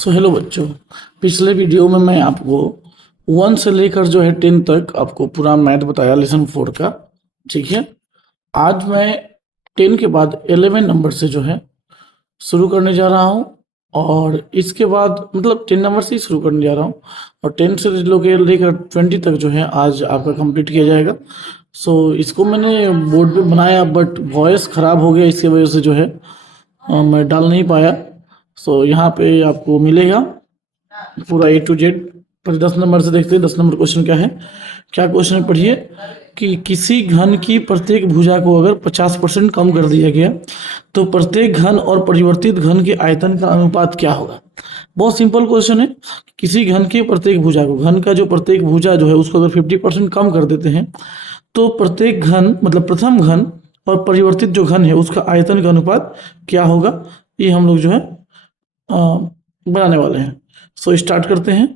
Hello बच्चों, पिछले video में मैं आपको 1 से लेकर जो है 10 तक आपको पूरा मैथ बताया लेसन 4 का। ठीक है, आज मैं 10 के बाद 11 नंबर से जो है शुरू करने जा रहा हूँ और इसके बाद मतलब 10 नंबर से ही शुरू करने जा रहा हूँ और 10 से लेकर 20 तक जो है आज आपका कंप्लीट किया जाएगा। इसको मैंने बोर्ड पे बनाया बट वॉइस ख़राब हो गया, इसकी वजह से जो है मैं डाल नहीं पाया। यहाँ पे आपको मिलेगा पूरा A to Z। पर 10 नंबर से देखते हैं 10 नंबर क्वेश्चन क्या है। क्या क्वेश्चन है पढ़िए कि किसी घन की प्रत्येक भुजा को अगर 50% कम कर दिया गया तो प्रत्येक घन और परिवर्तित घन के आयतन का अनुपात क्या होगा। बहुत सिंपल क्वेश्चन है। किसी घन की प्रत्येक भुजा को, घन का जो प्रत्येक भुजा जो है उसको अगर 50% कम कर देते हैं तो प्रत्येक घन मतलब प्रथम घन और परिवर्तित जो घन है उसका आयतन का अनुपात क्या होगा, ये हम लोग जो है बनाने वाले हैं। स्टार्ट करते हैं।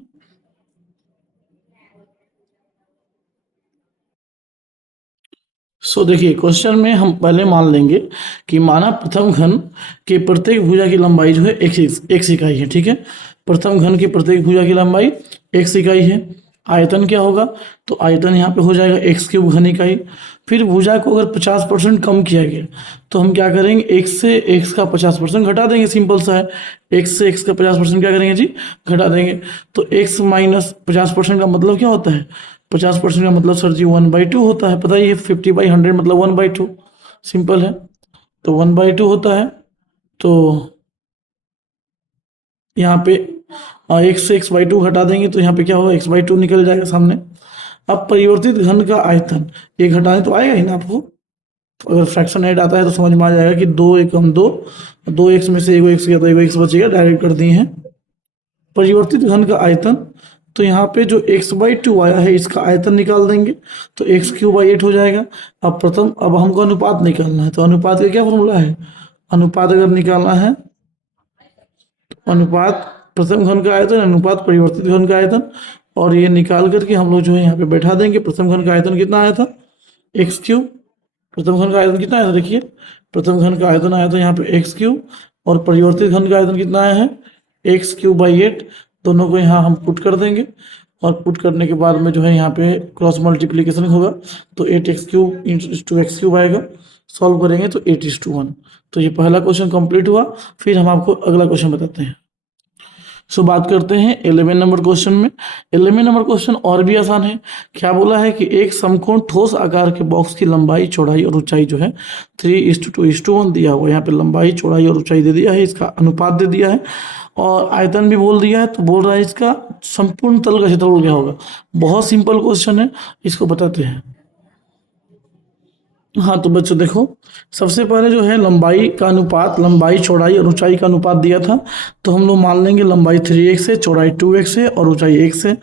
देखिए क्वेश्चन में हम पहले मान लेंगे कि माना प्रथम घन के प्रत्येक भुजा की लंबाई जो है x इकाई है। ठीक है, प्रथम घन की प्रत्येक भुजा की लंबाई x इकाई है। आयतन क्या होगा, तो आयतन यहाँ पे हो जाएगा x³ घन इकाई। फिर भुजा को अगर 50% कम किया गया तो हम क्या करेंगे, x से x का 50% घटा देंगे। सिंपल सा है, x से x का 50% क्या करेंगे जी, घटा देंगे। तो x माइनस 50% का मतलब क्या होता है, 50% का मतलब सर जी 1/2 होता है। पता ही है 50/100 मतलब 1/2, सिंपल है। तो 1/2 होता है। तो यहाँ पे x से x/2 घटा देंगे तो यहाँ पे क्या होगा, x/2 निकल जाएगा सामने। अब परिवर्तित घन का आयतन, ये घटाने तो आएगा ही ना आपको, अगर फ्रैक्शन ऐड आता है तो समझ में आ जाएगा कि 2 एकम 2, 2x में से एगो x गया तो एगो x बचेगा, डायरेक्ट कर दिए हैं। परिवर्तित घन का आयतन, तो यहाँ पे जो x/2 आया है इसका आयतन निकाल देंगे तो x³/8 हो जाएगा। अब हमको अनुपात निकालना है, तो अनुपात का क्या फॉर्मूला है, अनुपात अगर निकालना है तो अनुपात प्रथम घन का आयतन अनुपात परिवर्तित घन का आयतन, और ये निकाल करके हम लोग जो है यहाँ पे बैठा देंगे। प्रथम घन का आयतन कितना आया था, x³। प्रथम घन का आयतन कितना आया था, देखिए प्रथम घन का आयतन आया था यहाँ पे x³ और परिवर्तित घन का आयतन कितना आया है, x³/8। दोनों को यहाँ हम पुट कर देंगे और पुट करने के बाद में जो है यहाँ पे क्रॉस मल्टीप्लीकेशन होगा तो 8x³ × x³ आएगा। सॉल्व करेंगे तो 8:1। तो ये पहला क्वेश्चन कंप्लीट हुआ। फिर हम आपको अगला क्वेश्चन बताते हैं। बात करते हैं 11 नंबर क्वेश्चन में। 11 नंबर क्वेश्चन और भी आसान है। क्या बोला है कि एक समकोण ठोस आकार के बॉक्स की लंबाई, चौड़ाई और ऊंचाई जो है 3:2:1 दिया हुआ है। यहाँ पे लंबाई, चौड़ाई और ऊंचाई दे दिया है, इसका अनुपात दे दिया है और आयतन भी बोल दिया है। तो बोल रहा है इसका संपूर्ण तल का क्षेत्रफल क्या होगा। बहुत सिंपल क्वेश्चन है, इसको बताते हैं। हाँ तो बच्चों देखो, सबसे पहले जो है लंबाई का अनुपात, लंबाई, चौड़ाई और ऊंचाई का अनुपात दिया था तो हम लोग मान लेंगे लंबाई 3x है, चौड़ाई 2x है और ऊंचाई x है।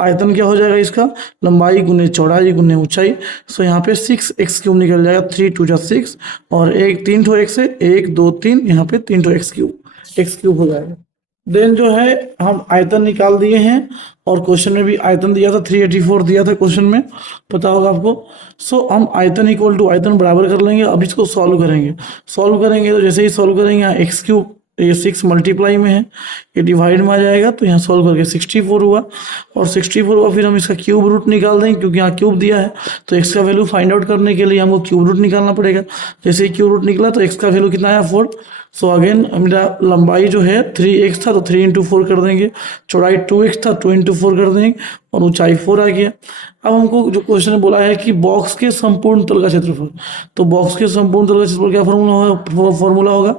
आयतन क्या हो जाएगा इसका, लंबाई गुने चौड़ाई गुने ऊंचाई। यहाँ पे 6x³ निकल जाएगा, 3 2 6 और एक 3 ठो x है, 1 2 3, यहाँ पे 3 ठो x³ हो जाएगा। देन जो है हम आयतन निकाल दिए हैं और क्वेश्चन में भी आयतन दिया था, 384 दिया था क्वेश्चन में, पता होगा आपको। हम आयतन इक्वल टू आयतन बराबर कर लेंगे। अब इसको सॉल्व करेंगे। तो जैसे ही सॉल्व करेंगे यहाँ x³ ये 6 मल्टीप्लाई में है, ये डिवाइड में आ जाएगा तो यहाँ सॉल्व करके 64 हुआ और 64 हुआ। फिर हम इसका क्यूब रूट निकाल देंगे क्योंकि यहाँ क्यूब दिया है तो x का वैल्यू फाइंड आउट करने के लिए हमको क्यूब रूट निकालना पड़ेगा। जैसे ही क्यूब रूट निकला तो x का वैल्यू कितना आया, 4। अगेन मेरा लंबाई जो है 3x था तो 3 × 4 कर देंगे, चौड़ाई 2x था 2 × 4 कर देंगे और ऊंचाई 4 आ गया। अब हमको जो क्वेश्चन में बोला है कि बॉक्स के संपूर्ण तल का क्षेत्रफल, तो बॉक्स के संपूर्ण तल का क्षेत्रफल क्या फॉर्मूला होगा,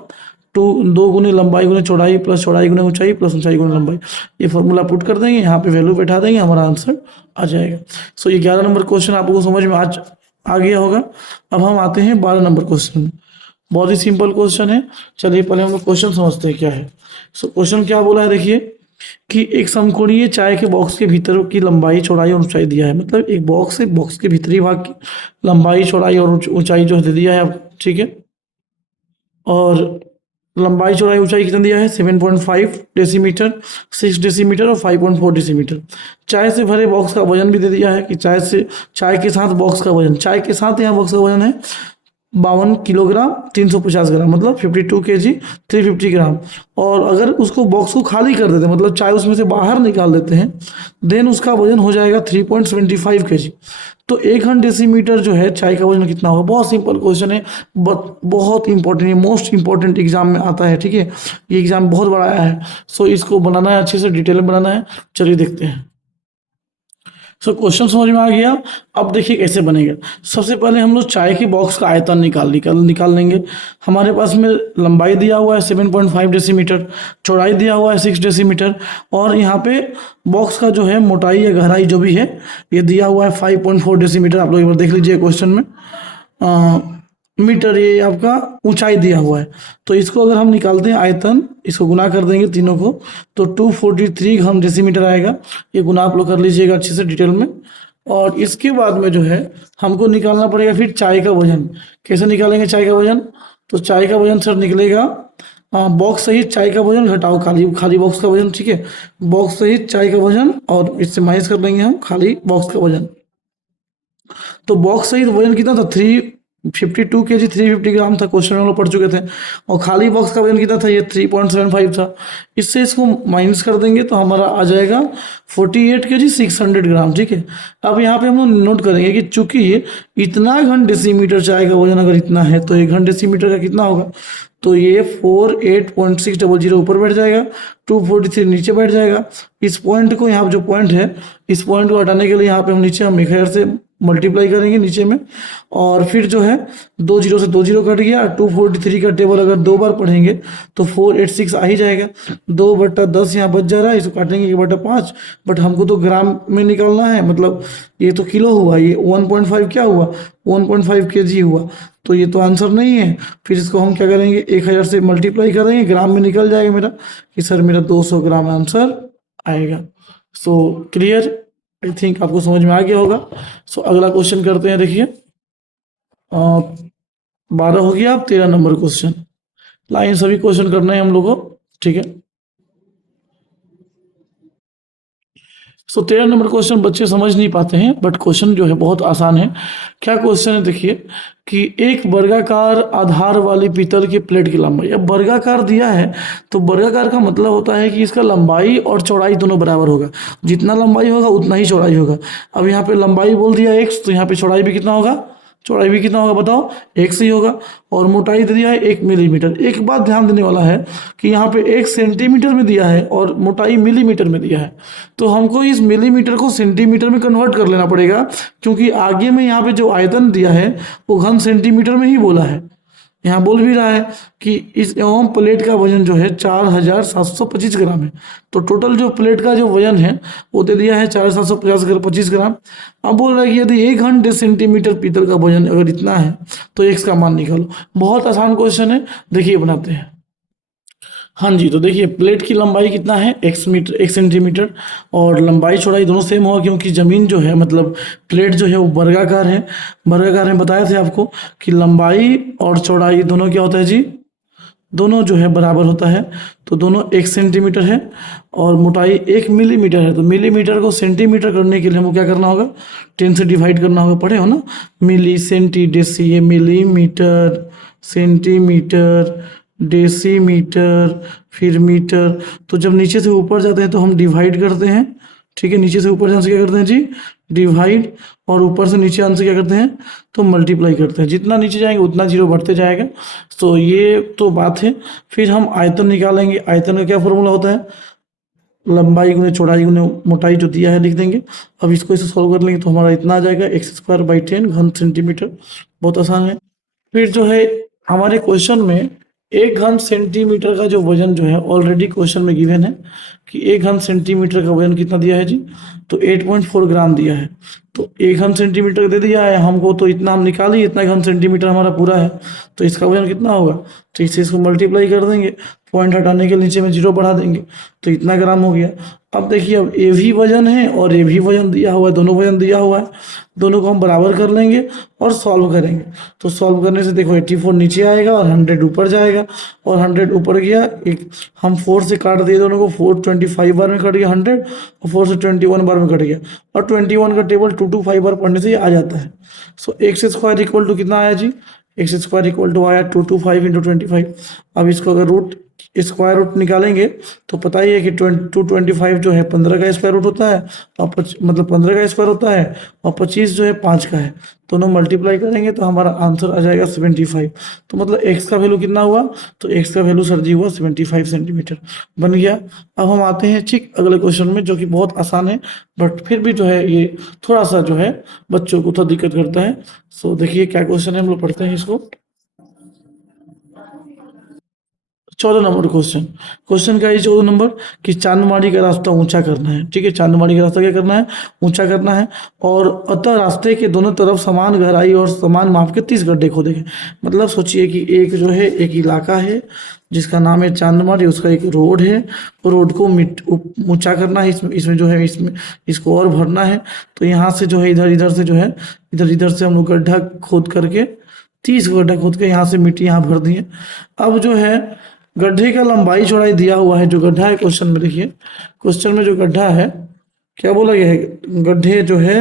2 गुने लंबाई गुने चौड़ाई प्लस चौड़ाई गुने ऊंचाई प्लस ऊंचाई गुने लंबाई। ये फॉर्मूला पुट कर देंगे, यहाँ पे वैल्यू बैठा देंगे, हमारा आंसर आ जाएगा। ये 11 नंबर क्वेश्चन आपको समझ में आज आ गया होगा। अब हम आते हैं 12 नंबर क्वेश्चन में। बहुत ही सिंपल क्वेश्चन है। चलिए पहले हम लोग क्वेश्चन समझते हैं क्या है। क्वेश्चन क्या बोला है, देखिए कि एक समकोणीय चाय के बॉक्स के भीतर की लंबाई, चौड़ाई और ऊंचाई दिया है। मतलब एक बॉक्स है, बॉक्स के भीतरी भाग की लंबाई, चौड़ाई और ऊंचाई जो दे दिया है, ठीक है। और लंबाई, चौड़ाई, ऊंचाई कितना दिया है, 7.5 डेसीमीटर, 6 डेसीमीटर और 5.4 डेसीमीटर। चाय से भरे बॉक्स का वजन भी दे दिया है कि चाय के साथ बॉक्स का वजन, चाय के साथ यहाँ बॉक्स का वजन है 52 किलोग्राम 350 ग्राम, मतलब 52 kg 350 ग्राम। और अगर उसको बॉक्स को खाली कर देते हैं, मतलब चाय उसमें से बाहर निकाल देते हैं, देन उसका वजन हो जाएगा 3.75 kg। तो 1 घन डेसीमीटर जो है चाय का वजन कितना होगा? बहुत सिंपल क्वेश्चन है, बट बहुत इंपॉर्टेंट है, मोस्ट इंपॉर्टेंट एग्जाम में आता है, ठीक है। ये एग्जाम बहुत बड़ा आया है, सो इसको बनाना है, अच्छे से डिटेल में बनाना है। चलिए देखते हैं। सो क्वेश्चन समझ में आ गया। अब देखिए कैसे बनेगा। सबसे पहले हम लोग चाय की बॉक्स का आयतन निकाल लेंगे। हमारे पास में लंबाई दिया हुआ है 7.5 डेसीमीटर, चौड़ाई दिया हुआ है 6 डेसीमीटर, और यहाँ पे बॉक्स का जो है मोटाई या गहराई जो भी है ये दिया हुआ है 5.4 डेसीमीटर। आप लोग एक बार देख लीजिए क्वेश्चन में। मीटर ये आपका ऊंचाई दिया हुआ है। तो इसको अगर हम निकालते हैं आयतन, इसको गुना कर देंगे तीनों को, तो 243 घन डेसीमीटर आएगा। ये गुना आप लोग कर लीजिएगा अच्छे से डिटेल में। और इसके बाद में जो है हमको निकालना पड़ेगा फिर चाय का वजन। कैसे निकालेंगे चाय का वजन? तो चाय का वजन सर निकलेगा बॉक्स सहित चाय का वजन घटाओ खाली खाली बॉक्स का वजन, ठीक है। बॉक्स सहित चाय का वजन और इससे माइनस कर लेंगे हम खाली बॉक्स का वजन। तो बॉक्स सहित वजन कितना था? 352 kg 350 ग्राम था, क्वेश्चन में हम लोग पढ़ चुके थे। और खाली बॉक्स का वजन कितना था? ये 3.75 था। इससे इसको माइनस कर देंगे तो हमारा आ जाएगा 48 kg 600 ग्राम, ठीक है। अब यहाँ पे हम लोग नोट करेंगे कि चूंकि इतना घन डेसीमीटर चाय का वजन अगर इतना है तो 1 घन डेसीमीटर का कितना होगा? तो ये 48.600 ऊपर बैठ जाएगा, 243 नीचे बैठ जाएगा। इस पॉइंट को, यहाँ जो पॉइंट है, इस पॉइंट को हटाने के लिए यहाँ पे हम नीचे हम 1000 से मल्टीप्लाई करेंगे नीचे में, और फिर जो है 2 जीरो से 2 जीरो कट गया। 243 का टेबल अगर 2 बार पढ़ेंगे तो 486 आ ही जाएगा। 2/10 यहाँ बच जा रहा है, इसको काटेंगे 1/5। बट हमको तो ग्राम में निकालना है, मतलब ये तो किलो हुआ, ये 1.5 क्या हुआ? 1.5 kg हुआ। तो ये तो आंसर नहीं है। फिर इसको हम क्या करेंगे? 1000 से मल्टीप्लाई करेंगे, ग्राम में निकल जाएगा मेरा कि सर मेरा 200 ग्राम आंसर आएगा। So clear? आई थिंक आपको समझ में आ गया होगा। सो अगला क्वेश्चन करते हैं। देखिए 12 हो गया, अब 13 नंबर क्वेश्चन। लाइन सभी क्वेश्चन करना है हम लोगों को, ठीक है। सो 13 नंबर क्वेश्चन बच्चे समझ नहीं पाते हैं, बट क्वेश्चन जो है बहुत आसान है। क्या क्वेश्चन है? देखिए कि एक वर्गाकार आधार वाली पीतल की प्लेट की लंबाई। अब वर्गाकार दिया है तो वर्गाकार का मतलब होता है कि इसका लंबाई और चौड़ाई दोनों बराबर होगा। जितना लंबाई होगा उतना ही चौड़ाई होगा। अब यहाँ पे लंबाई बोल दिया x, तो यहाँ पे चौड़ाई भी कितना होगा? चौड़ाई भी कितना होगा बताओ? x ही होगा। और मोटाई दे दिया है 1 मिलीमीटर। एक बात ध्यान देने वाला है कि यहाँ पे 1 सेंटीमीटर में दिया है और मोटाई मिलीमीटर में दिया है, तो हमको इस मिलीमीटर को सेंटीमीटर में कन्वर्ट कर लेना पड़ेगा, क्योंकि आगे में यहाँ पे जो आयतन दिया है वो घन सेंटीमीटर में ही बोला है। यहाँ बोल भी रहा है कि इस एवं प्लेट का वजन जो है 4725 ग्राम है। तो टोटल जो प्लेट का जो वजन है वो दे दिया है 4725 ग्राम। अब बोल रहा है कि यदि 1 घन सेंटीमीटर पीतल का वजन अगर इतना है तो x का मान निकालो। बहुत आसान क्वेश्चन है, देखिए बनाते हैं। हाँ जी, तो देखिए प्लेट की लंबाई कितना है? 1 सेंटीमीटर, और लंबाई चौड़ाई दोनों सेम होगा, क्योंकि ज़मीन जो है, मतलब प्लेट जो है वो वर्गाकार है। वर्गाकार में बताया थे आपको कि लंबाई और चौड़ाई दोनों क्या होता है जी? दोनों जो है बराबर होता है। तो दोनों 1 सेंटीमीटर है और मोटाई 1 मिलीमीटर है। तो मिलीमीटर को सेंटीमीटर करने के लिए हमको क्या करना होगा? 10 से डिवाइड करना होगा। पढ़े हो ना, मिली सेंटी डेसी, ये मिलीमीटर, सेंटीमीटर, डेसीमीटर, फिर मीटर। तो जब नीचे से ऊपर जाते हैं तो हम डिवाइड करते हैं, ठीक है। नीचे से ऊपर जाने से क्या करते हैं जी? डिवाइड, और ऊपर से नीचे आने से क्या करते हैं? तो मल्टीप्लाई करते हैं। जितना नीचे जाएंगे उतना जीरो बढ़ते जाएगा। तो ये तो बात है। फिर हम आयतन निकालेंगे। आयतन का क्या फॉर्मूला होता है? लंबाई गुने चौड़ाई गुने मोटाई जो दिया है लिख देंगे। अब इसको इसे सॉल्व कर लेंगे तो हमारा इतना आ जाएगा x²/10 घन सेंटीमीटर। बहुत आसान है। फिर जो है हमारे क्वेश्चन में 1 घन सेंटीमीटर का जो वजन जो है ऑलरेडी क्वेश्चन में गिवन है कि 1 घन सेंटीमीटर का वजन कितना दिया है जी? तो 8.4 ग्राम दिया है। तो 1 घन सेंटीमीटर दे दिया है हमको, तो इतना हम निकालिए, इतना घन सेंटीमीटर हमारा पूरा है। तो इसका वजन कितना होगा? तो इससे इसको मल्टीप्लाई कर देंगे, पॉइंट हटाने के नीचे में जीरो बढ़ा देंगे, तो इतना ग्राम हो गया। अब देखिए, अब ये भी वजन है और ये भी वजन दिया हुआ है, दोनों वजन दिया हुआ है। दोनों को हम बराबर कर लेंगे और सॉल्व करेंगे। तो सॉल्व करने से देखो 84 नीचे आएगा और 100 ऊपर जाएगा, और 100 ऊपर गया, एक हम 4 से काट दिए दोनों को, 4 25 बार में कट गया 100, और 4 से 21 बार में कट गया। और 21 का टेबल 2 to 5 बार पढ़ने से ही आ जाता है। सो x² इक्वल टू कितना आया जी? एक्स स्क्वायर इक्वल टू आया 225 इंटू 25। अब इसको अगर रूट स्क्वायर रूट निकालेंगे तो पता ही है कि 225 जो है 15 का स्क्वायर रूट होता है, और मतलब 15 का स्क्वायर होता है, और 25 जो है 5 का है। दोनों मल्टीप्लाई करेंगे तो हमारा आंसर आ जाएगा 75। तो मतलब एक्स का वैल्यू कितना हुआ, तो एक्स का वैल्यू सर जी हुआ 75 सेंटीमीटर बन गया। अब हम आते हैं ठीक अगले क्वेश्चन में, जो कि बहुत आसान है, बट फिर भी जो है ये थोड़ा सा जो है बच्चों को थोड़ा दिक्कत करता है। सो देखिए क्या क्वेश्चन है, हम लोग पढ़ते हैं इसको। 14 नंबर क्वेश्चन। क्वेश्चन का ये 14 नंबर कि चांदमारी का रास्ता ऊंचा करना है। ठीक है, चांदमारी का रास्ता क्या करना है, ऊंचा करना है। और अतः रास्ते के दोनों तरफ समान गहराई और समान माप के 30 गड्ढे खोदेंगे। मतलब सोचिए कि एक जो है एक इलाका है जिसका नाम है चांदमारी, उसका एक रोड है, रोड को ऊंचा करना है। इसमें जो है इसमें इसको और भरना है। तो यहाँ से जो है इधर इधर से जो है इधर इधर से हम लोग गड्ढा खोद करके 30 गड्ढा खोद के यहाँ से मिट्टी यहाँ भर दिए। अब जो है गड्ढे का लंबाई चौड़ाई दिया हुआ है, जो गड्ढा है क्वेश्चन में, देखिए क्वेश्चन में जो गड्ढा है क्या बोला गया है, गड्ढे जो है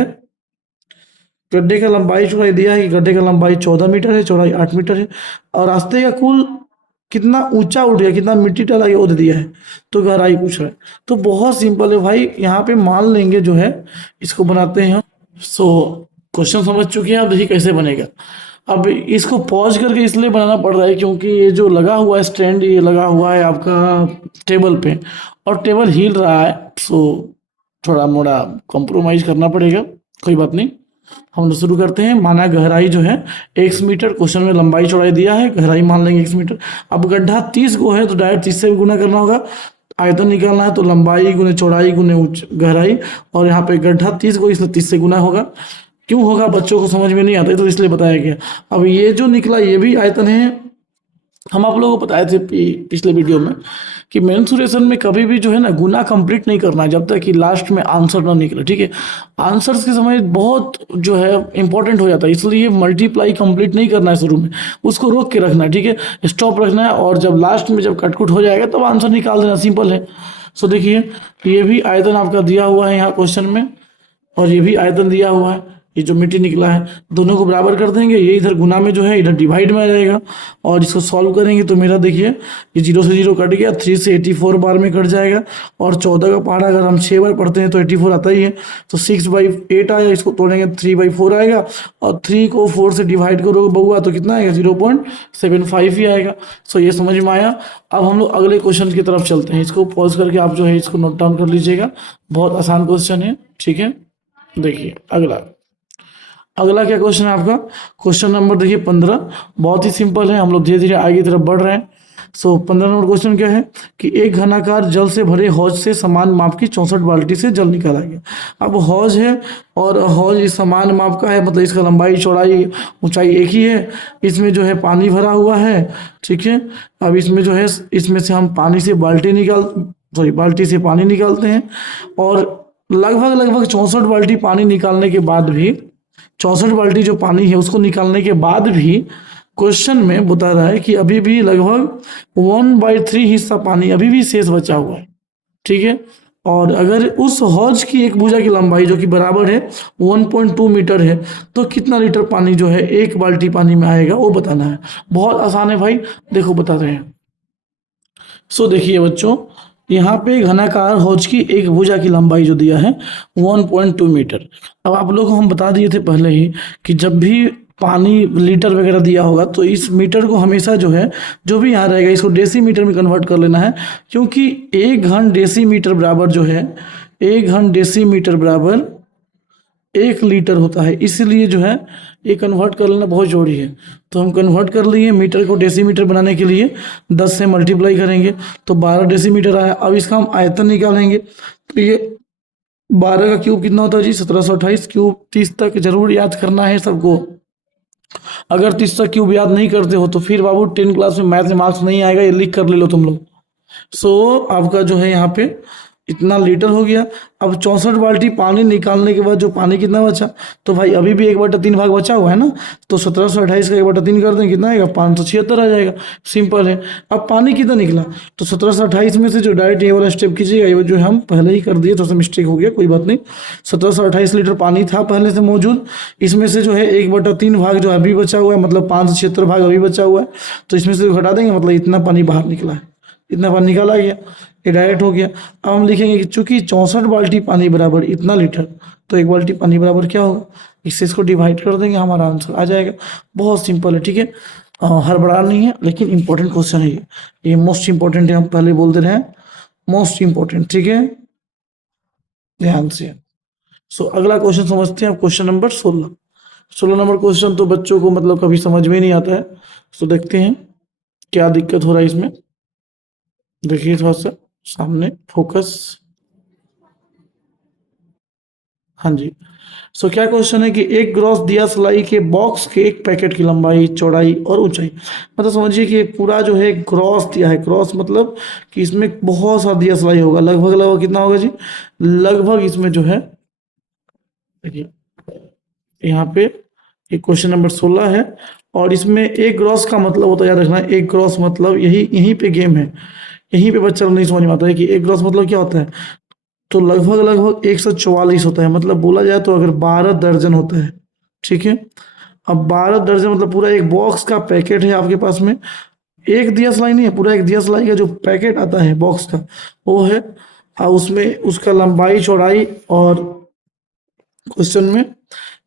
गड्ढे का लंबाई चौड़ाई दिया है कि गड्ढे का लंबाई 14 मीटर है, चौड़ाई 8 मीटर है, और रास्ते का कुल कितना ऊंचा उठ गया, कितना मिट्टी डाला गया वो दे दिया है, तो गहराई पूछ रहा है। तो बहुत सिंपल है भाई, यहाँ पे मान लेंगे जो है इसको बनाते हैं हम। सो क्वेश्चन समझ चुके हैं, अब देखिए कैसे बनेगा। अब इसको पॉज करके इसलिए बनाना पड़ रहा है क्योंकि ये जो लगा हुआ है स्टैंड, ये लगा हुआ है आपका टेबल पे, और टेबल हिल रहा है। सो थोड़ा मोड़ा कॉम्प्रोमाइज़ करना पड़ेगा, कोई बात नहीं। हम लोग शुरू करते हैं। माना गहराई जो है x मीटर, क्वेश्चन में लंबाई चौड़ाई दिया है, गहराई मान लेंगे x मीटर। अब गड्ढा 30 को है तो डायरेक्ट 30 से भी गुना करना होगा। आयतन निकालना है तो लंबाई गुने चौड़ाई गुने गहराई, और यहाँ पे गड्ढा 30 को, इसलिए 30 से गुना होगा। क्यों होगा बच्चों को समझ में नहीं आता है, तो इसलिए बताया गया। अब ये जो निकला ये भी आयतन है। हम आप लोगों को बताए थे पिछले वीडियो में कि मेंसुरेशन में कभी भी जो है ना गुना कंप्लीट नहीं करना है जब तक कि लास्ट में आंसर ना निकले। ठीक है, आंसर्स के समय बहुत जो है इंपॉर्टेंट हो जाता है, इसलिए मल्टीप्लाई कंप्लीट नहीं करना है शुरू में, उसको रोक के रखना है। ठीक है, स्टॉप रखना है, और जब लास्ट में जब कटकुट हो जाएगा तब आंसर निकाल देना, सिंपल है। सो देखिए ये भी आयतन आपका दिया हुआ है यहाँ क्वेश्चन में, और ये भी आयतन दिया हुआ है। ये जो मिट्टी निकला है दोनों को बराबर कर देंगे, ये इधर गुना में जो है इधर डिवाइड में आ जाएगा, और इसको सॉल्व करेंगे तो मेरा देखिए ये 0 से 0 कट गया, 3 से 84 बार में कट जाएगा, और 14 का पहाड़ा अगर हम 6 बार पढ़ते हैं तो 84 आता ही है। तो 6/8 आएगा, इसको तोड़ेंगे 3/4 आएगा, और 3 को 4 से डिवाइड करोगे बउआ तो कितना आएगा, 0.75 ही आएगा। सो ये समझ में आया। अब हम लोग अगले क्वेश्चन की तरफ चलते हैं। इसको पॉज करके आप जो है इसको नोट डाउन कर लीजिएगा, बहुत आसान क्वेश्चन है। ठीक है, देखिए अगला क्या क्वेश्चन है आपका, क्वेश्चन नंबर देखिए 15। बहुत ही सिंपल है, हम लोग धीरे धीरे आगे की तरफ बढ़ रहे हैं। सो 15 नंबर क्वेश्चन क्या है कि एक घनाकार जल से भरे हौज से समान माप की 64 बाल्टी से जल निकाला गया। अब हौज है, और हौज इस समान माप का है, मतलब इसका लंबाई चौड़ाई ऊंचाई एक ही है। इसमें जो है पानी भरा हुआ है। ठीक है, अब इसमें जो है इसमें से हम बाल्टी से पानी निकालते हैं, और लगभग 64 बाल्टी पानी निकालने के बाद भी, 64 बाल्टी जो पानी है उसको निकालने के बाद भी क्वेश्चन में बता रहा है कि अभी भी लगभग 1/3 हिस्सा पानी अभी भी शेष बचा हुआ है। ठीक है, और अगर उस हौज की एक भुजा की लंबाई जो कि बराबर है 1.2 मीटर है, तो कितना लीटर पानी जो है एक बाल्टी पानी में आएगा वो बताना है। बहुत आसान है भाई, देखो बता रहे हैं। सो देखिए बच्चों, यहाँ पे घनाकार हौज की एक भुजा की लंबाई जो दिया है 1.2 मीटर। अब आप लोगों को हम बता दिए थे पहले ही कि जब भी पानी लीटर वगैरह दिया होगा तो इस मीटर को हमेशा जो है जो भी यहाँ रहेगा इसको डेसीमीटर में कन्वर्ट कर लेना है, क्योंकि 1 घन डेसीमीटर बराबर जो है 1 घन डेसीमीटर बराबर 1 लीटर होता है। इसलिए जो है ये कन्वर्ट कर लेना बहुत जरूरी है। तो हम कन्वर्ट कर लिए, मीटर को डेसीमीटर बनाने के लिए 10 से मल्टीप्लाई करेंगे तो 12 डेसीमीटर आया। अब इसका हम आयतन निकालेंगे तो ये 12 का क्यूब कितना होता है जी, 1728 क्यूब। 30 तक जरूर याद करना है सबको। अगर 30 तक क्यूब याद नहीं करते हो तो फिर बाबू 10 क्लास में मैथ में मार्क्स नहीं आएगा, ये लिख कर ले लो तुम लोग। सो आपका जो है यहाँ पे इतना लीटर हो गया। अब 64 बाल्टी पानी निकालने के बाद जो पानी कितना बचा, तो भाई अभी भी 1/3 भाग बचा हुआ है ना, तो 1728 का 1/3 कर दें, कितना आएगा, 576 आ जाएगा। सिंपल है। अब पानी कितना निकला, तो 1728 में से जो डायरेक्ट ये वाला स्टेप कीजिएगा, ये जो हम पहले ही कर दिए, थोड़ा सा मिस्टेक हो गया, कोई बात नहीं। 1728 लीटर पानी था पहले से मौजूद, इसमें से जो है 1/3 भाग जो अभी बचा हुआ है, मतलब 576 भाग अभी बचा हुआ है, तो इसमें से घटा देंगे, मतलब इतना पानी बाहर निकला है, इतना पानी निकाला गया, ये डायरेक्ट हो गया। अब हम लिखेंगे कि चूंकि 64 बाल्टी पानी बराबर इतना लीटर, तो 1 बाल्टी पानी बराबर क्या होगा, इससे इसको डिवाइड कर देंगे, हमारा आंसर आ जाएगा। बहुत सिंपल है, ठीक है। हड़बड़ा नहीं है, लेकिन इंपॉर्टेंट क्वेश्चन है ये मोस्ट इंपॉर्टेंट है, हम पहले बोलते रहे, मोस्ट इंपॉर्टेंट, ठीक है, ध्यान से। सो अगला क्वेश्चन समझते हैं, क्वेश्चन नंबर 16। 16 नंबर क्वेश्चन तो बच्चों को मतलब कभी समझ में नहीं आता है, तो देखते हैं क्या दिक्कत हो रहा है इसमें। देखिए थोड़ा सा सामने फोकस, हाँ जी। सो क्या क्वेश्चन है कि एक ग्रॉस दिया सिलाई के बॉक्स के एक पैकेट की लंबाई, चौड़ाई और ऊंचाई, मतलब समझिए कि एक पूरा जो है ग्रॉस दिया है, ग्रॉस मतलब कि इसमें बहुत सा दिया सिलाई होगा, लगभग लगभग कितना होगा जी, लगभग इसमें जो है, देखिए यहाँ पे एक क्वेश्चन नंबर 16 है, और इसमें एक ग्रॉस का मतलब होता है, याद रखना, एक ग्रॉस मतलब यही यहीं पे गेम है, यहीं पे बच्चा नहीं समझ में आता है कि एक ग्रॉस मतलब क्या होता है। तो लगभग लगभग 144 होता है, मतलब बोला जाए तो अगर 12 दर्जन होता है, ठीक है। अब 12 दर्जन मतलब पूरा एक बॉक्स का पैकेट है आपके पास में, एक दिया सिलाई नहीं है, पूरा एक दिया सिलाई का जो पैकेट आता है बॉक्स का, वो है। और उसमें उसका लंबाई चौड़ाई, और क्वेश्चन में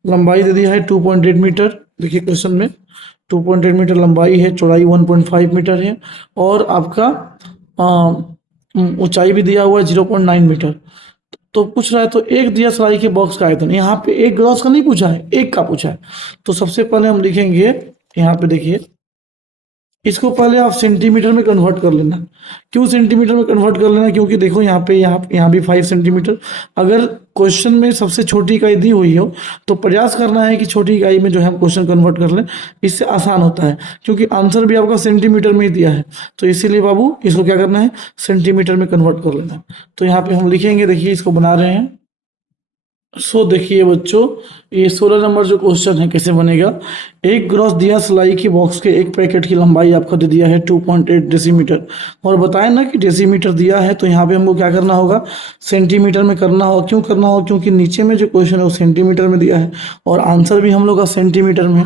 लंबाई दे दिया है 2.8 मीटर, देखिए क्वेश्चन में 2.8 मीटर लंबाई है, चौड़ाई 1.5 मीटर है, और आपका ऊंचाई भी दिया हुआ है 0.9 मीटर। तो पूछ रहा है, तो एक दिया सलाई के बॉक्स का आयतन, यहाँ पे एक ग्लास का नहीं पूछा है, एक का पूछा है। तो सबसे पहले हम लिखेंगे, यहाँ पे देखिए, इसको पहले आप सेंटीमीटर में कन्वर्ट कर लेना। क्यों सेंटीमीटर में कन्वर्ट कर लेना, क्योंकि देखो यहाँ पे यहाँ भी 5 सेंटीमीटर, अगर क्वेश्चन में सबसे छोटी इकाई दी हुई हो, तो प्रयास करना है कि छोटी इकाई में जो है हम क्वेश्चन कन्वर्ट कर लें, इससे आसान होता है, क्योंकि आंसर भी आपका सेंटीमीटर में ही दिया है, तो इसीलिए बाबू इसको क्या करना है, सेंटीमीटर में कन्वर्ट कर लेना है। तो यहाँ पे हम लिखेंगे, देखिए इसको बना रहे हैं। देखिए बच्चों, ये 16 नंबर जो क्वेश्चन है कैसे बनेगा, एक ग्रॉस दिया सिलाई की बॉक्स के एक पैकेट की लंबाई आपका दे दिया है 2.8 डेसीमीटर, और बताएं ना कि डेसीमीटर दिया है, तो यहाँ पे हमको क्या करना होगा, सेंटीमीटर में करना होगा। क्यों करना होगा, क्योंकि नीचे में जो क्वेश्चन है वो सेंटीमीटर में दिया है, और आंसर भी हम लोग का सेंटीमीटर में।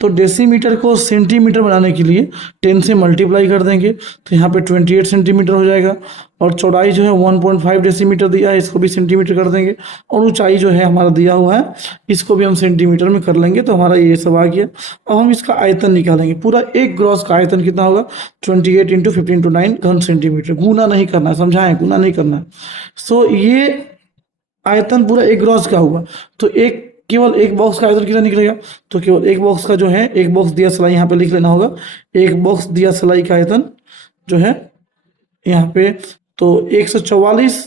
तो डेसीमीटर को सेंटीमीटर बनाने के लिए 10 से मल्टीप्लाई कर देंगे, तो यहाँ पे 28 सेंटीमीटर हो जाएगा, और चौड़ाई जो है 1.5 डेसीमीटर दिया है, इसको भी सेंटीमीटर कर देंगे, और ऊंचाई जो है हमारा दिया हुआ है, इसको भी हम सेंटीमीटर में कर लेंगे, तो हमारा ये सब आ गया। अब हम इसका आयतन निकालेंगे, पूरा एक ग्रॉस का आयतन कितना होगा, 28 इंटू 15 घन सेंटीमीटर, गुना नहीं करना है, समझाएं, गुना नहीं करना है। ये आयतन पूरा एक ग्रॉस का हुआ, तो एक केवल एक बॉक्स का आयतन कितना निकलेगा, तो केवल एक बॉक्स का जो है, एक बॉक्स दिया सिलाई यहाँ पे लिख लेना होगा, एक बॉक्स दिया सिलाई का आयतन जो है यहाँ पे, तो 144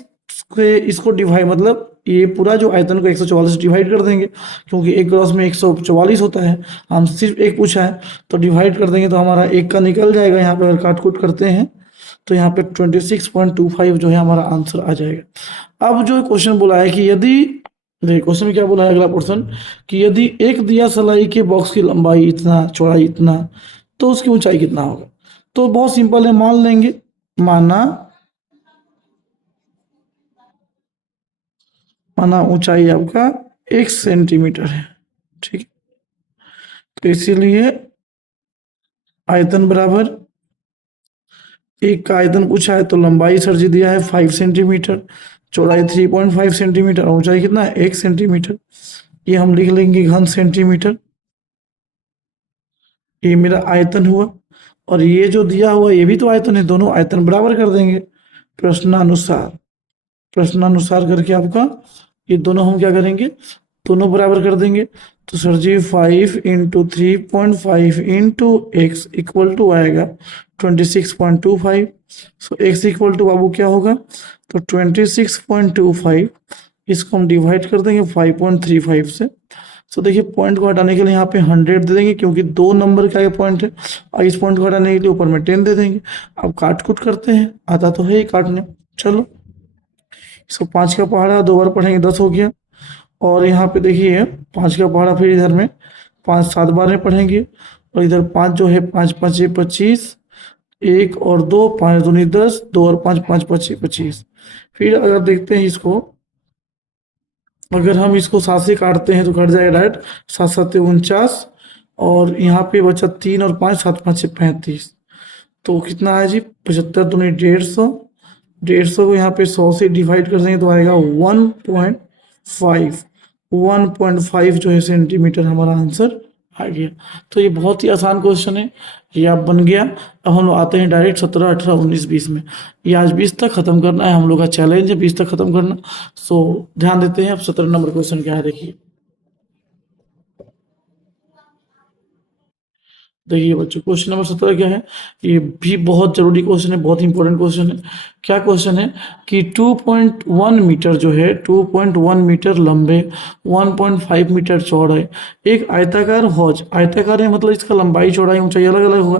के इसको डिवाइड, मतलब ये पूरा जो आयतन को 144 डिवाइड कर देंगे, क्योंकि एक ग्रॉस में 144 होता है, हम सिर्फ एक पूछा है, तो डिवाइड कर देंगे, तो हमारा एक का निकल जाएगा, यहाँ पे अगर काट कूट करते हैं, तो यहाँ पे 26.25 जो है हमारा आंसर आ जाएगा। अब जो क्वेश्चन बोला है कि यदि, देखिए क्वेश्चन में क्या बोला है अगला पोर्शन, कि यदि एक दिया सलाई के बॉक्स की लंबाई इतना, चौड़ाई इतना, तो उसकी ऊंचाई कितना होगा। तो बहुत सिंपल है, मान लेंगे, माना माना ऊंचाई आपका 1 सेंटीमीटर है, ठीक है। तो इसीलिए आयतन बराबर, एक का आयतन पूछा है, तो लंबाई सर जी दिया है 5 सेंटीमीटर, चौड़ाई 3.5 सेंटीमीटर, और ऊंचाई कितना है, 1 सेंटीमीटर। ये हम लिख लेंगे घन सेंटीमीटर, ये मेरा आयतन हुआ, और ये जो दिया हुआ ये भी तो आयतन है, दोनों आयतन बराबर कर देंगे प्रश्नानुसार, प्रश्नानुसार करके आपका ये दोनों हम क्या करेंगे, दोनों बराबर कर देंगे। तो sir ji 5 into 3.5 into x equal to आएगा 26.25। सो एक्स इक्वल टू बाबू क्या होगा, तो 26.25, इसको हम डिवाइड कर देंगे 5.35 से। देखिए पॉइंट को हटाने के लिए यहाँ पे 100 दे देंगे, क्योंकि 2 नंबर का ये पॉइंट है, और इस पॉइंट को हटाने के लिए ऊपर में 10 दे देंगे। अब काट कूट करते हैं, आता तो है ही काटने, चलो इसको 5 का पहाड़ा 2 बार पढ़ेंगे 10 हो गया। और यहाँ पे देखिए 5 का पहाड़ा फिर इधर में 5 7 बार में पढ़ेंगे। और इधर 5 जो है 5 5 25, 1 और 2 5 दूनी 10, 2 और 5 5 25 25। फिर अगर देखते हैं इसको, अगर हम इसको 7 से काटते हैं तो कट जाएगा डायरेक्ट 7 7 49। और यहाँ पे बचा 3 और 5 7 5 35। तो कितना है जी 75 दूनी 150। 150 को यहाँ पे 100 से डिवाइड कर देंगे तो आएगा 1.5। 1.5 जो है सेंटीमीटर हमारा आंसर आ गया। तो ये बहुत ही आसान क्वेश्चन है, ये आप बन गया। अब हम लोग आते हैं डायरेक्ट 17 18 19 20 में। ये आज 20 तक ख़त्म करना है, हम लोग का चैलेंज है 20 तक ख़त्म करना। सो ध्यान देते हैं। अब 17 नंबर क्वेश्चन क्या है देखिए। देखिए बच्चों क्वेश्चन नंबर 17 क्या है, ये भी बहुत जरूरी क्वेश्चन है, बहुत इंपॉर्टेंट क्वेश्चन है। क्या क्वेश्चन है कि 2.1 मीटर जो है 2.1 मीटर लंबे 1.5 मीटर चौड़े एक आयताकार हौज, आयताकार है मतलब इसका लंबाई चौड़ाई ऊंचाई अलग अलग होगा,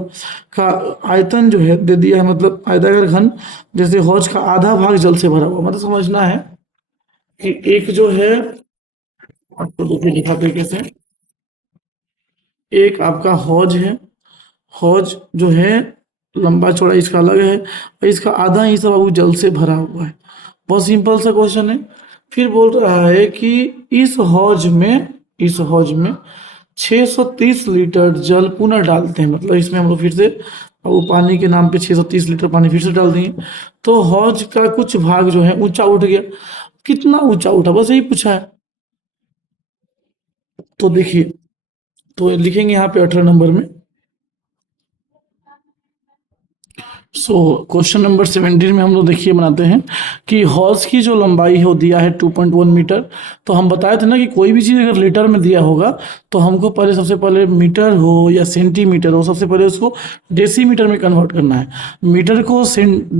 का आयतन जो है दे दिया है, मतलब आयताकार घन जैसे हौज का आधा भाग जल से भरा हुआ। मतलब समझना है कि एक जो है, आपको देखिए दिखाते हैं कैसे। एक आपका हौज है, हौज जो है लंबा चौड़ा इसका अलग है और इसका आधा हिस्सा बाबू जल से भरा हुआ है। बहुत सिंपल सा क्वेश्चन है। फिर बोल रहा है कि इस हौज में 630 लीटर जल पुनः डालते हैं, मतलब इसमें हम लोग फिर से वो पानी के नाम पे 630 लीटर पानी फिर से डाल दिए, तो हौज का कुछ भाग जो है ऊंचा उठ गया। कितना ऊंचा उठा बस यही पूछा है। तो देखिए, तो लिखेंगे यहाँ पे 18 नंबर में। सो क्वेश्चन नंबर 17 में हम लोग देखिए बनाते हैं कि हॉर्स की जो लंबाई है वो दिया है 2.1 मीटर। तो हम बताए थे ना कि कोई भी चीज़ अगर लीटर में दिया होगा तो हमको पहले सबसे पहले मीटर हो या सेंटीमीटर हो, सबसे पहले उसको डेसीमीटर में कन्वर्ट करना है। मीटर को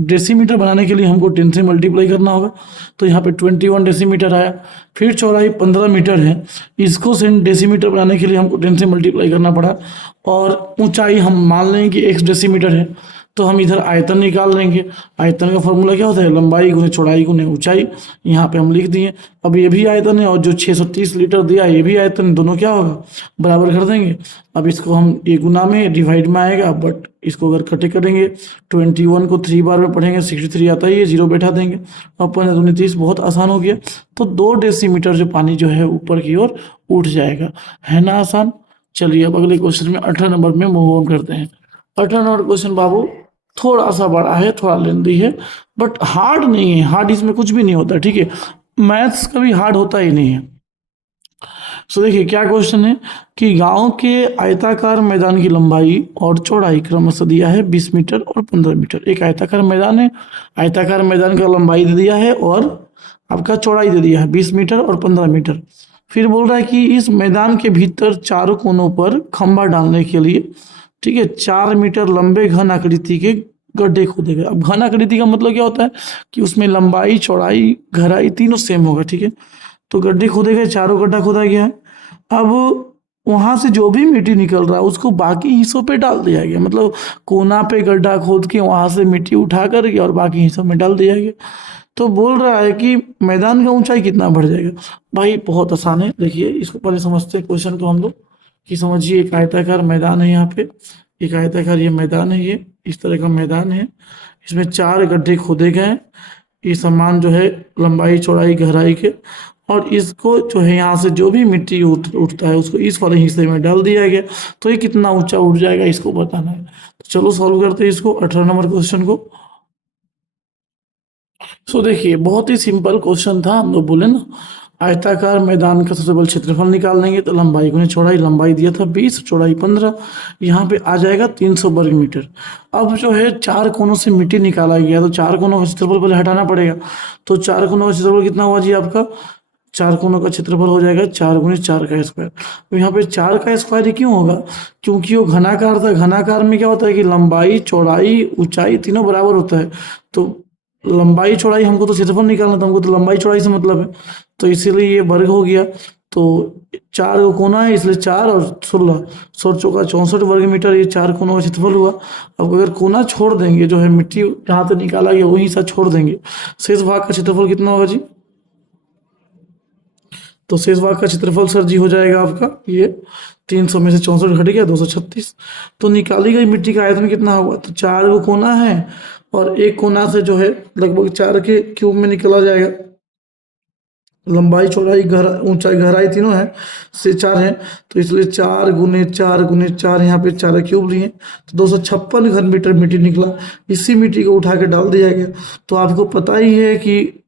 डेसीमीटर बनाने के लिए हमको 10 से मल्टीप्लाई करना होगा। तो यहाँ पे 21 डेसीमीटर आया। फिर चौड़ाई 15 मीटर है, इसको डेसीमीटर बनाने के लिए हमको 10 से मल्टीप्लाई करना पड़ा। और ऊंचाई हम मान लेंगे कि x डेसीमीटर है, तो हम इधर आयतन निकाल लेंगे। आयतन का फॉर्मूला क्या होता है, लंबाई गुने चौड़ाई गुने ऊंचाई। यहाँ पे हम लिख दिए। अब ये भी आयतन है और जो 630 लीटर दिया ये भी आयतन, दोनों क्या होगा बराबर कर देंगे। अब इसको हम ये गुना में डिवाइड में आएगा, बट इसको अगर कटे करेंगे 21 को 3 बार में पढ़ेंगे 63 आता है, ये 0 बैठा देंगे। अपन 29 बहुत आसान हो गया। तो 2 डेसीमीटर जो पानी जो है ऊपर की ओर उठ जाएगा, है ना आसान। चलिए अब अगले क्वेश्चन में 18 नंबर में मूव ऑन करते हैं। 18 नंबर क्वेश्चन बाबू थोड़ा सा बड़ा है, थोड़ा लेंदी है, बट हार्ड नहीं है। हार्ड इसमें कुछ भी नहीं होता, ठीक है। मैथ्स कभी हार्ड होता ही नहीं है। सो देखिए क्या क्वेश्चन है कि गांव के आयताकार मैदान की लंबाई और चौड़ाई क्रमशः दिया है 20 मीटर और 15 मीटर। एक आयताकार मैदान है, आयताकार मैदान का लंबाई दे दिया है और आपका चौड़ाई दे दिया है 20 मीटर और 15 मीटर। फिर बोल रहा है कि इस मैदान के भीतर चारों कोनों पर खंभा डालने के लिए, ठीक है, 4 मीटर लंबे घन आकृति के गड्ढे खोदे गए। अब घन आकृति का मतलब क्या होता है कि उसमें लंबाई चौड़ाई गहराई तीनों सेम होगा, ठीक है। तो गड्ढे खोदे गए, चारों गड्ढा खोदा गया है। अब वहां से जो भी मिट्टी निकल रहा है उसको बाकी हिस्सों पे डाल दिया गया, मतलब कोना पे गड्ढा खोद के वहां से मिट्टी उठा करके और बाकी हिस्सों में डाल दिया गया। तो बोल रहा है कि मैदान का ऊंचाई कितना बढ़ जाएगा। भाई बहुत आसान है, देखिए इसको पहले समझते हैं क्वेश्चन को हम लोग। कि समझिए एक आयताकार मैदान है, यहाँ पे एक आयताकार ये मैदान है, ये इस तरह का मैदान है। इसमें 4 गड्ढे खोदे गए हैं, ये समान जो है लंबाई चौड़ाई गहराई के। और इसको जो है यहाँ से जो भी मिट्टी उठता है उसको इस वाले हिस्से में डाल दिया गया। तो ये कितना ऊंचा उठ जाएगा इसको बताना है। तो चलो सॉल्व करते हैं इसको 18 नंबर क्वेश्चन को। सो देखिए बहुत ही सिंपल क्वेश्चन था। हम लोग बोले ना आयताकार मैदान का सबसे बड़ा क्षेत्रफल निकाल लेंगे तो लंबाई गुने चौड़ाई, लंबाई दिया था 20 चौड़ाई 15, यहाँ पे आ जाएगा 300 वर्ग मीटर। अब जो है 4 कोनों से मिट्टी निकाला गया तो 4 कोनों का क्षेत्रफल पहले हटाना पड़ेगा। तो 4 कोनों का क्षेत्रफल कितना हुआ जी आपका, 4 कोनों का क्षेत्रफल हो जाएगा 4 गुने 4 का स्क्वायर। तो यहाँ पे 4 का स्क्वायर ही क्यों होगा, क्योंकि वो घनाकार था। घनाकार में क्या होता है कि लंबाई चौड़ाई ऊंचाई तीनों बराबर होता है। तो लंबाई चौड़ाई हमको तो क्षेत्रफल निकालना था, हमको तो लंबाई चौड़ाई से मतलब है, तो इसीलिए ये वर्ग हो गया। तो चार को कोना है इसलिए 4 और 16, 16 चौका 64 वर्ग मीटर, ये 4 कोनों का क्षेत्रफल हुआ। अब अगर कोना छोड़ देंगे, जो है मिट्टी जहाँ से निकाला गया वहीं से छोड़ देंगे, शेष भाग का क्षेत्रफल कितना होगा जी? तो शेष भाग का क्षेत्रफल सर जी हो जाएगा आपका ये 300 में से 64 घट गया 236। तो निकाली गई मिट्टी का आयतन कितना होगा? तो 4 को कोना है और एक कोना से जो है लगभग 4 के क्यूब में निकला जाएगा। लंबाई चौड़ाई ऊंचाई गहराई तीनों है से 4 है, तो इसलिए 4 गुने 4 यहाँ पे 4 क्यूब लिए, तो 256 घन मीटर मिट्टी निकला। इसी मिट्टी को उठा के डाल दिया गया। तो आपको पता ही है कि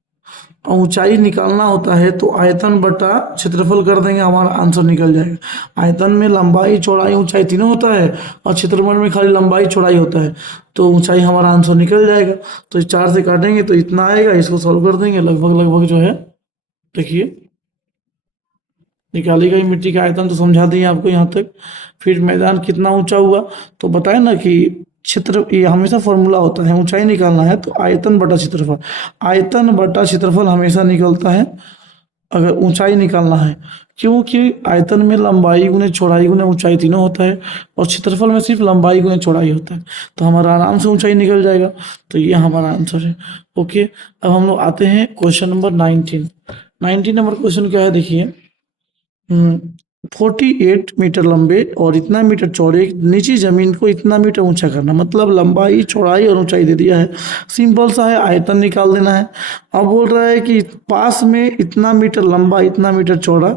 ऊंचाई निकालना होता है तो आयतन बटा क्षेत्रफल कर देंगे, हमारा आंसर निकल जाएगा। आयतन में लंबाई चौड़ाई ऊंचाई तीनों होता है और क्षेत्रफल में खाली लंबाई चौड़ाई होता है, तो ऊंचाई हमारा आंसर निकल जाएगा। तो 4 से काटेंगे तो इतना आएगा, इसको सॉल्व कर देंगे, लगभग लगभग जो है देखिए निकाली गई मिट्टी का आयतन तो समझा दिए आपको यहाँ तक। फिर मैदान कितना ऊंचा हुआ, तो बताए ना कि क्षेत्र, ये हमेशा फॉर्मूला होता है, ऊंचाई निकालना है तो आयतन बटा क्षेत्रफल, आयतन बटा क्षेत्रफल हमेशा निकलता है अगर ऊंचाई निकालना है, क्योंकि आयतन में लंबाई गुने चौड़ाई गुने ऊंचाई तीनों होता है और क्षेत्रफल में सिर्फ लंबाई गुने चौड़ाई होता है, तो हमारा आराम से ऊंचाई निकल जाएगा। तो ये हमारा आंसर है। ओके, अब हम लोग आते हैं क्वेश्चन नंबर 19। 19 नंबर क्वेश्चन क्या है देखिए, 48 मीटर लंबे और इतना मीटर चौड़े नीची जमीन को इतना मीटर ऊंचा करना, मतलब लंबाई चौड़ाई और ऊंचाई दे दिया है, सिंपल सा है, आयतन निकाल देना है। अब बोल रहा है कि पास में इतना मीटर लंबा इतना मीटर चौड़ा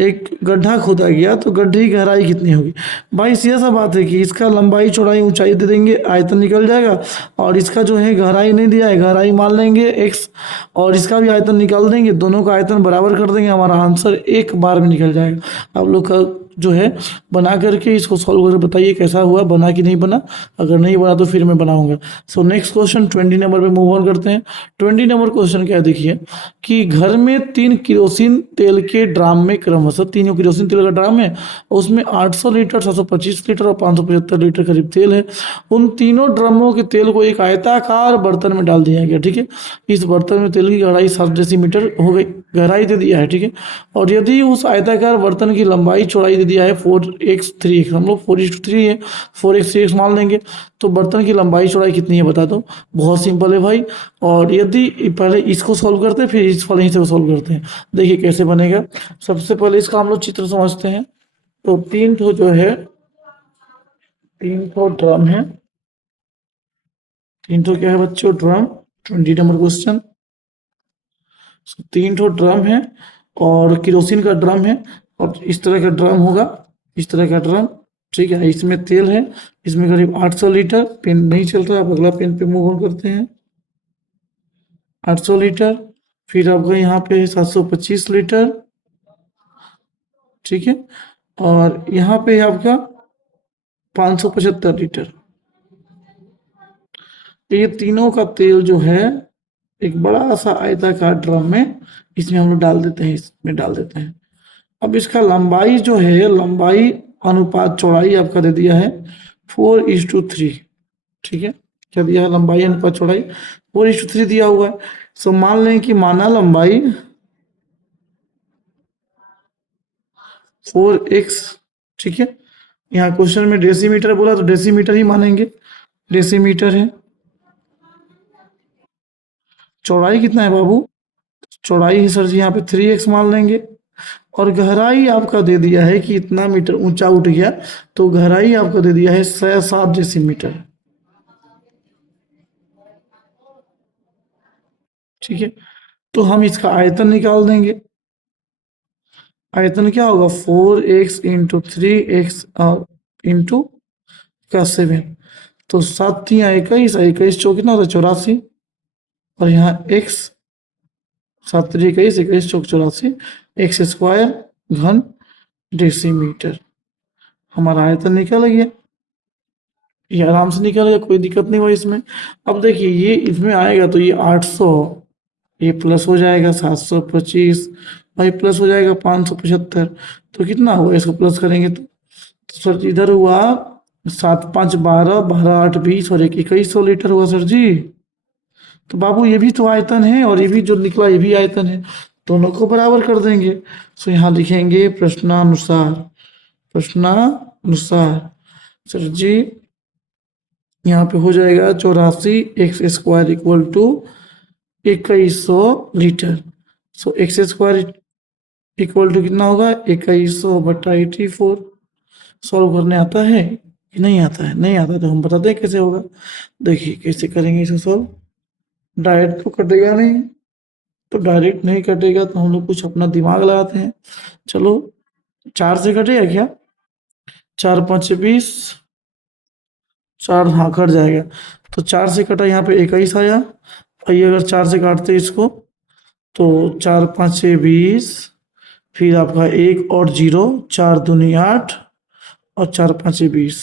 एक गड्ढा खोदा गया, तो गड्ढे की गहराई कितनी होगी? भाई सीधा सा बात है कि इसका लंबाई चौड़ाई ऊंचाई दे देंगे, आयतन निकल जाएगा, और इसका जो है गहराई नहीं दिया है, गहराई मान लेंगे x, और इसका भी आयतन निकाल देंगे, दोनों का आयतन बराबर कर देंगे, हमारा आंसर एक बार में निकल जाएगा। आप लोग का जो है बना करके इसको सॉल्व करके बताइए कैसा हुआ, बना कि नहीं बना। अगर नहीं बना तो फिर मैं बनाऊंगा। सो नेक्स्ट क्वेश्चन 20 नंबर पे मूव ऑन करते हैं। 20 नंबर क्वेश्चन क्या है देखिए, कि घर में 3 किरोसिन तेल के ड्राम में क्रमशः, तीनों किरोसिन तेल का ड्राम है, उसमें 800 लीटर 725 लीटर और 575 लीटर करीब तेल है। उन तीनों ड्रमों के तेल को एक आयताकार बर्तन में डाल दिया गया, ठीक है। इस बर्तन में तेल की गहराई 7 डेसीमीटर हो गई, गहराई दे दिया है, ठीक है। और यदि उस आयताकार बर्तन की लंबाई चौड़ाई दे दिया है 4x 3x, हम लोग 4:3 है, 4x 3x मान लेंगे, तो बर्तन की लंबाई चौड़ाई कितनी है बता दो। बहुत सिंपल है भाई। और यदि पहले इसको सॉल्व करते हैं फिर इस वाले से सॉल्व करते हैं, देखिए कैसे बनेगा। सबसे पहले इसका हम लोग चित्र समझते हैं। तो 3 ठो जो है 3 ठो ड्रम है, 3 ठो क्या है बच्चों? ड्रम। 20 number question. 3 ठो ड्रम है और किरोसिन का ड्रम है, और इस तरह का ड्रम होगा, इस तरह का ड्रम, ठीक है। इसमें तेल है, इसमें करीब 800 लीटर। पेन नहीं चल रहा, अब अगला पेन पे मूव ऑन करते हैं। 800 लीटर, फिर आपका यहाँ पे 725 लीटर, ठीक है। और यहाँ पे है आपका 575 लीटर। ये तीनों का तेल जो है एक बड़ा सा आयताकार ड्रम में, इसमें हम लोग डाल देते हैं, इसमें डाल देते हैं। अब इसका लंबाई जो है, लंबाई अनुपात चौड़ाई आपका दे दिया है 4:3, ठीक है। क्या दिया है? लंबाई अनुपात चौड़ाई 4:3 दिया हुआ है। सो मान लें कि माना लंबाई 4x, ठीक है। यहाँ क्वेश्चन में डेसीमीटर बोला तो डेसीमीटर ही मानेंगे, डेसीमीटर है। चौड़ाई कितना है बाबू? चौड़ाई है सर जी यहाँ पे 3x मान लेंगे। और गहराई आपका दे दिया है कि इतना मीटर ऊंचा उठ गया, तो गहराई आपको दे दिया है 7 डेसीमीटर, ठीक है। तो हम इसका आयतन निकाल देंगे। आयतन क्या होगा? 4x इंटू 3x इंटू का 7, तो 7×3 = 21, 21 चौक कितना होता है? 84, और यहाँ x 7×3 = 21, 21 चौक 84, x स्क्वायर घन डेसीमीटर, हमारा आयतन निकल गया। ये आराम से निकल गया, कोई दिक्कत नहीं हुई इसमें। अब देखिए ये इसमें आएगा तो ये 800, ये प्लस हो जाएगा 725, भाई प्लस हो जाएगा 575, तो कितना हुआ? इसको प्लस करेंगे तो सर इधर हुआ 7×5 = 12, 12×8 = 20 और 2100 लीटर हुआ सर जी। तो बाबू ये भी तो आयतन है और ये भी जो निकला ये भी आयतन है। दोनों को बराबर कर देंगे। तो यहाँ लिखेंगे प्रश्नानुसार, प्रश्नानुसार सर जी यहाँ पे हो जाएगा 84x² equal to 2100 litre. So x² equal to कितना होगा 2100/84। सॉल्व करने आता है कि नहीं आता है? नहीं आता तो हम बताते हैं कैसे होगा। देखिए कैसे करेंगे इसे सॉल्व। डायरेक्ट तो कटेगा नहीं, तो डायरेक्ट नहीं कटेगा तो हम लोग कुछ अपना दिमाग लगाते हैं। चलो 4 से कटेगा क्या? 4 5 20, 4 हाँ कट जाएगा। तो 4 से कटा यहाँ पे 21 आया। और ये अगर 4 से काटते इसको तो 4 5 20, फिर आपका 1 और 0, 4 दूनी 8 और 4 5 20,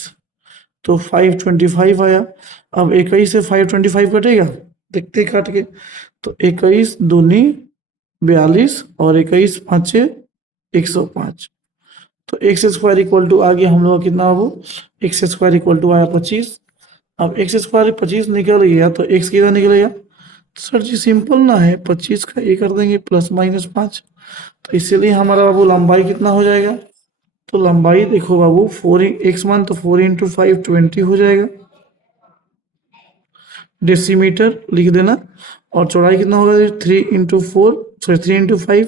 तो 525 आया। अब 21 से 525 कटेगा, देखते ही काट के। तो 21 दूनी 42 और 21 5 105। तो x² इक्वल टू आ गया हम लोग कितना वो x² इक्वल टू आया 25। अब x² 25 निकल गया तो x कितना निकलेगा? सर जी सिंपल ना है, 25 का ये कर देंगे +-5। तो इसीलिए हमारा बाबू लंबाई कितना हो जाएगा? तो लंबाई देखो बाबू 4x मान तो 4 × 5 20 हो जाएगा डेसीमीटर लिख देना। और चौड़ाई कितना होगा? 3 × 4 सॉरी 3 × 5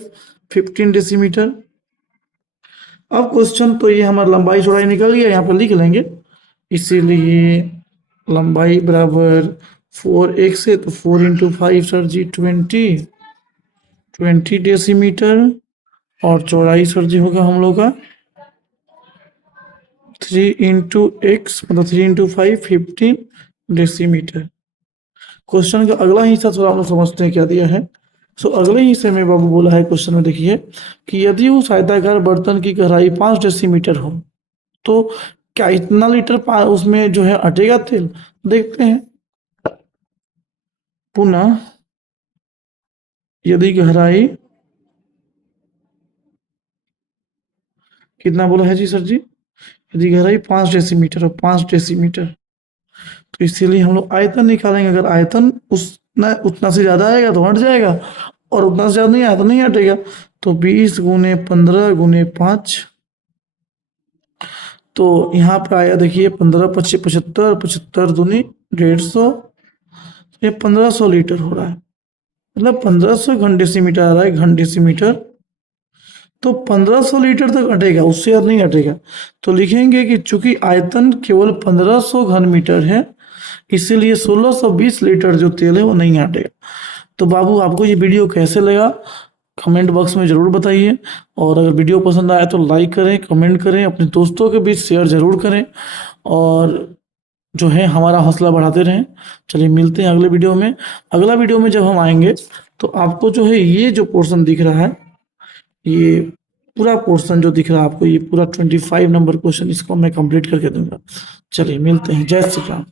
15 डेसीमीटर। अब क्वेश्चन तो ये हमारा लंबाई चौड़ाई निकल गया, यहाँ पर लिख लेंगे। इसीलिए लंबाई बराबर 4x है तो 4 × 5 सर जी 20 डेसीमीटर। और चौड़ाई सर जी होगा हम लोग का 3 × x मतलब 3 × 5 15 डेसीमीटर। क्वेश्चन का अगला हिस्सा थोड़ा हम लोग समझते हैं क्या दिया है। सो अगले हिस्से में बाबू बोला है क्वेश्चन में, देखिए कि यदि उस आयताकार बर्तन की गहराई 5 डेसीमीटर हो तो क्या इतना लीटर उसमें जो है अटेगा तेल? देखते हैं। पुनः यदि गहराई कितना बोला है जी सर जी? यदि गहराई 5 डेसीमीटर और 5 डेसीमीटर, तो इसीलिए हम लोग आयतन निकालेंगे। अगर आयतन उतना से ज़्यादा आएगा तो हट जाएगा, और उतना से ज़्यादा नहीं आया तो नहीं हटेगा। तो 20 × 15 × 5, तो यहाँ पे आया देखिए 15 25 75, 75 दूनी 150, ये 1500 लीटर हो रहा है। मतलब 1500 घन डेसीमीटर आ रहा है, घन डेसीमीटर। तो 1500 लीटर तक हटेगा, उससे ज़्यादा नहीं हटेगा। तो लिखेंगे कि चूंकि आयतन केवल 1500 घन मीटर है, इसीलिए 1620 लीटर जो तेल है वो नहीं हटेगा। तो बाबू आपको ये वीडियो कैसे लगा कमेंट बॉक्स में ज़रूर बताइए। और अगर वीडियो पसंद आया तो लाइक करें, कमेंट करें, अपने दोस्तों के बीच शेयर ज़रूर करें, और जो है हमारा हौसला बढ़ाते रहें। चलिए मिलते हैं अगले वीडियो में। अगला वीडियो में जब हम आएंगे तो आपको जो है ये जो पोर्शन दिख रहा है, ये पूरा पोर्शन जो दिख रहा है आपको, ये पूरा 25 नंबर क्वेश्चन, इसको मैं कंप्लीट करके दूंगा। चलिए मिलते हैं। जय श्री राम।